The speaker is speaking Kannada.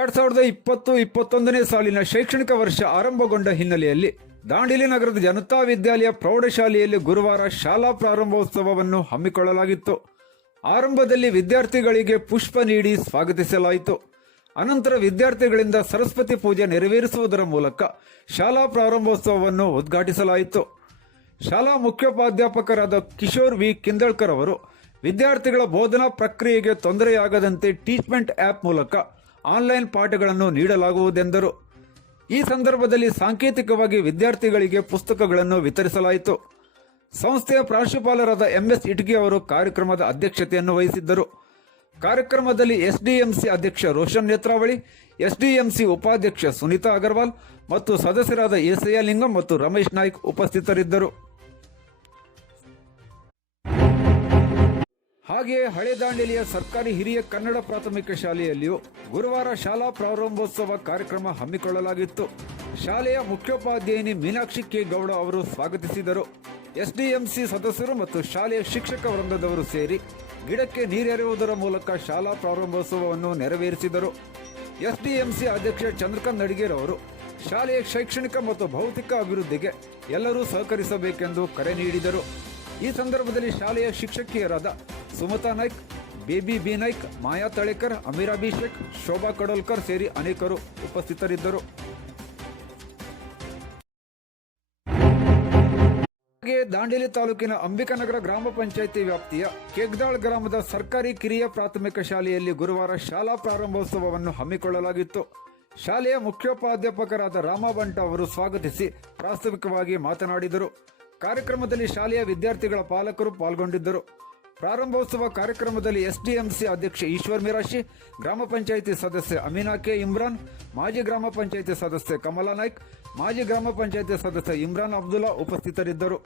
ಎರಡ್ ಸಾವಿರದ ಇಪ್ಪತ್ತು ಇಪ್ಪತ್ತೊಂದನೇ ಸಾಲಿನ ಶೈಕ್ಷಣಿಕ ವರ್ಷ ಆರಂಭಗೊಂಡ ಹಿನ್ನೆಲೆಯಲ್ಲಿ ದಾಂಡೇಲಿ ನಗರದ ಜನತಾ ವಿದ್ಯಾಲಯ ಪ್ರೌಢಶಾಲೆಯಲ್ಲಿ ಗುರುವಾರ ಶಾಲಾ ಪ್ರಾರಂಭೋತ್ಸವವನ್ನು ಹಮ್ಮಿಕೊಳ್ಳಲಾಗಿತ್ತು. ಆರಂಭದಲ್ಲಿ ವಿದ್ಯಾರ್ಥಿಗಳಿಗೆ ಪುಷ್ಪ ನೀಡಿ ಸ್ವಾಗತಿಸಲಾಯಿತು. ಅನಂತರ ವಿದ್ಯಾರ್ಥಿಗಳಿಂದ ಸರಸ್ವತಿ ಪೂಜೆ ನೆರವೇರಿಸುವುದರ ಮೂಲಕ ಶಾಲಾ ಪ್ರಾರಂಭೋತ್ಸವವನ್ನು ಉದ್ಘಾಟಿಸಲಾಯಿತು. ಶಾಲಾ ಮುಖ್ಯೋಪಾಧ್ಯಾಪಕರಾದ ಕಿಶೋರ್ ವಿ. ಕಿಂದಳ್ಕರ್ ಅವರು ವಿದ್ಯಾರ್ಥಿಗಳ ಬೋಧನಾ ಪ್ರಕ್ರಿಯೆಗೆ ತೊಂದರೆಯಾಗದಂತೆ ಟೀಚ್ಮೆಂಟ್ ಆ್ಯಪ್ ಮೂಲಕ ಆನ್ಲೈನ್ ಪಾಠಗಳನ್ನು ನೀಡಲಾಗುವುದೆಂದರು. ಈ ಸಂದರ್ಭದಲ್ಲಿ ಸಾಂಕೇತಿಕವಾಗಿ ವಿದ್ಯಾರ್ಥಿಗಳಿಗೆ ಪುಸ್ತಕಗಳನ್ನು ವಿತರಿಸಲಾಯಿತು. ಸಂಸ್ಥೆಯ ಪ್ರಾಂಶುಪಾಲರಾದ ಎಂಎಸ್ ಇಟ್ಗಿ ಅವರು ಕಾರ್ಯಕ್ರಮದ ಅಧ್ಯಕ್ಷತೆಯನ್ನು ವಹಿಸಿದ್ದರು. ಕಾರ್ಯಕ್ರಮದಲ್ಲಿ ಎಸ್ಡಿಎಂಸಿ ಅಧ್ಯಕ್ಷ ರೋಷನ್ ನೇತ್ರಾವಳಿ, ಎಸ್ಡಿಎಂಸಿ ಉಪಾಧ್ಯಕ್ಷ ಸುನೀತಾ ಅಗರ್ವಾಲ್ ಮತ್ತು ಸದಸ್ಯರಾದ ಏಸಯ್ಯ ಲಿಂಗಂ ಮತ್ತು ರಮೇಶ್ ನಾಯ್ಕ್ ಉಪಸ್ಥಿತರಿದ್ದರು. ಹಾಗೆಯೇ ಹಳೆ ದಾಂಡೇಲಿಯ ಸರ್ಕಾರಿ ಹಿರಿಯ ಕನ್ನಡ ಪ್ರಾಥಮಿಕ ಶಾಲೆಯಲ್ಲಿಯೂ ಗುರುವಾರ ಶಾಲಾ ಪ್ರಾರಂಭೋತ್ಸವ ಕಾರ್ಯಕ್ರಮ ಹಮ್ಮಿಕೊಳ್ಳಲಾಗಿತ್ತು. ಶಾಲೆಯ ಮುಖ್ಯೋಪಾಧ್ಯಾಯಿನಿ ಮೀನಾಕ್ಷಿ ಕೆ ಗೌಡ ಅವರು ಸ್ವಾಗತಿಸಿದರು. ಎಸ್ಡಿಎಂಸಿ ಸದಸ್ಯರು ಮತ್ತು ಶಾಲೆಯ ಶಿಕ್ಷಕ ವೃಂದದವರು ಸೇರಿ ಗಿಡಕ್ಕೆ ನೀರೆರೆಯುವುದರ ಮೂಲಕ ಶಾಲಾ ಪ್ರಾರಂಭೋತ್ಸವವನ್ನು ನೆರವೇರಿಸಿದರು. ಎಸ್ಡಿಎಂಸಿ ಅಧ್ಯಕ್ಷ ಚಂದ್ರಕಾಂತ್ ನಡಿಗೇರ್ ಅವರು ಶಾಲೆಯ ಶೈಕ್ಷಣಿಕ ಮತ್ತು ಭೌತಿಕ ಅಭಿವೃದ್ಧಿಗೆ ಎಲ್ಲರೂ ಸಹಕರಿಸಬೇಕೆಂದು ಕರೆ ನೀಡಿದರು. ಈ ಸಂದರ್ಭದಲ್ಲಿ ಶಾಲೆಯ ಶಿಕ್ಷಕಿಯರಾದ ಸುಮತಾ ನಾಯ್ಕ್, ಬೇಬಿ ಬಿ ನಾಯ್ಕ್, ಮಾಯಾ ತಳೇಕರ್, ಅಮೀರ್ ಅಭಿಷೇಕ್, ಶೋಭಾ ಕಡೋಲ್ಕರ್ ಸೇರಿ ಅನೇಕರು ಉಪಸ್ಥಿತರಿದ್ದರು. ದಾಂಡೇಲಿ ತಾಲೂಕಿನ ಅಂಬಿಕಾನಗರ ಗ್ರಾಮ ಪಂಚಾಯಿತಿ ವ್ಯಾಪ್ತಿಯ ಕೆಗ್ದಾಳ್ ಗ್ರಾಮದ ಸರ್ಕಾರಿ ಕಿರಿಯ ಪ್ರಾಥಮಿಕ ಶಾಲೆಯಲ್ಲಿ ಗುರುವಾರ ಶಾಲಾ ಪ್ರಾರಂಭೋತ್ಸವವನ್ನು ಹಮ್ಮಿಕೊಳ್ಳಲಾಗಿತ್ತು. ಶಾಲೆಯ ಮುಖ್ಯೋಪಾಧ್ಯಾಪಕರಾದ ರಾಮ ಬಂಟ ಅವರು ಸ್ವಾಗತಿಸಿ ಪ್ರಾಸ್ತಾವಿಕವಾಗಿ ಮಾತನಾಡಿದರು. ಕಾರ್ಯಕ್ರಮದಲ್ಲಿ ಶಾಲೆಯ ವಿದ್ಯಾರ್ಥಿಗಳ ಪಾಲಕರು ಪಾಲ್ಗೊಂಡಿದ್ದರು. ಪ್ರಾರಂಭೋತ್ಸವ ಕಾರ್ಯಕ್ರಮದಲ್ಲಿ ಎಸ್ಡಿಎಂಸಿ ಅಧ್ಯಕ್ಷ ಈಶ್ವರ್ ಮಿರಾಶಿ, ಗ್ರಾಮ ಪಂಚಾಯಿತಿ ಸದಸ್ಯೆ ಅಮೀನಾ ಕೆ. ಇಮ್ರಾನ್, ಮಾಜಿ ಗ್ರಾಮ ಪಂಚಾಯಿತಿ ಸದಸ್ಯೆ ಕಮಲಾ ನಾಯ್ಕ್, ಮಾಜಿ ಗ್ರಾಮ ಪಂಚಾಯಿತಿ ಸದಸ್ಯ ಇಮ್ರಾನ್ ಅಬ್ದುಲ್ಲಾ ಉಪಸ್ಥಿತರಿದ್ದರು.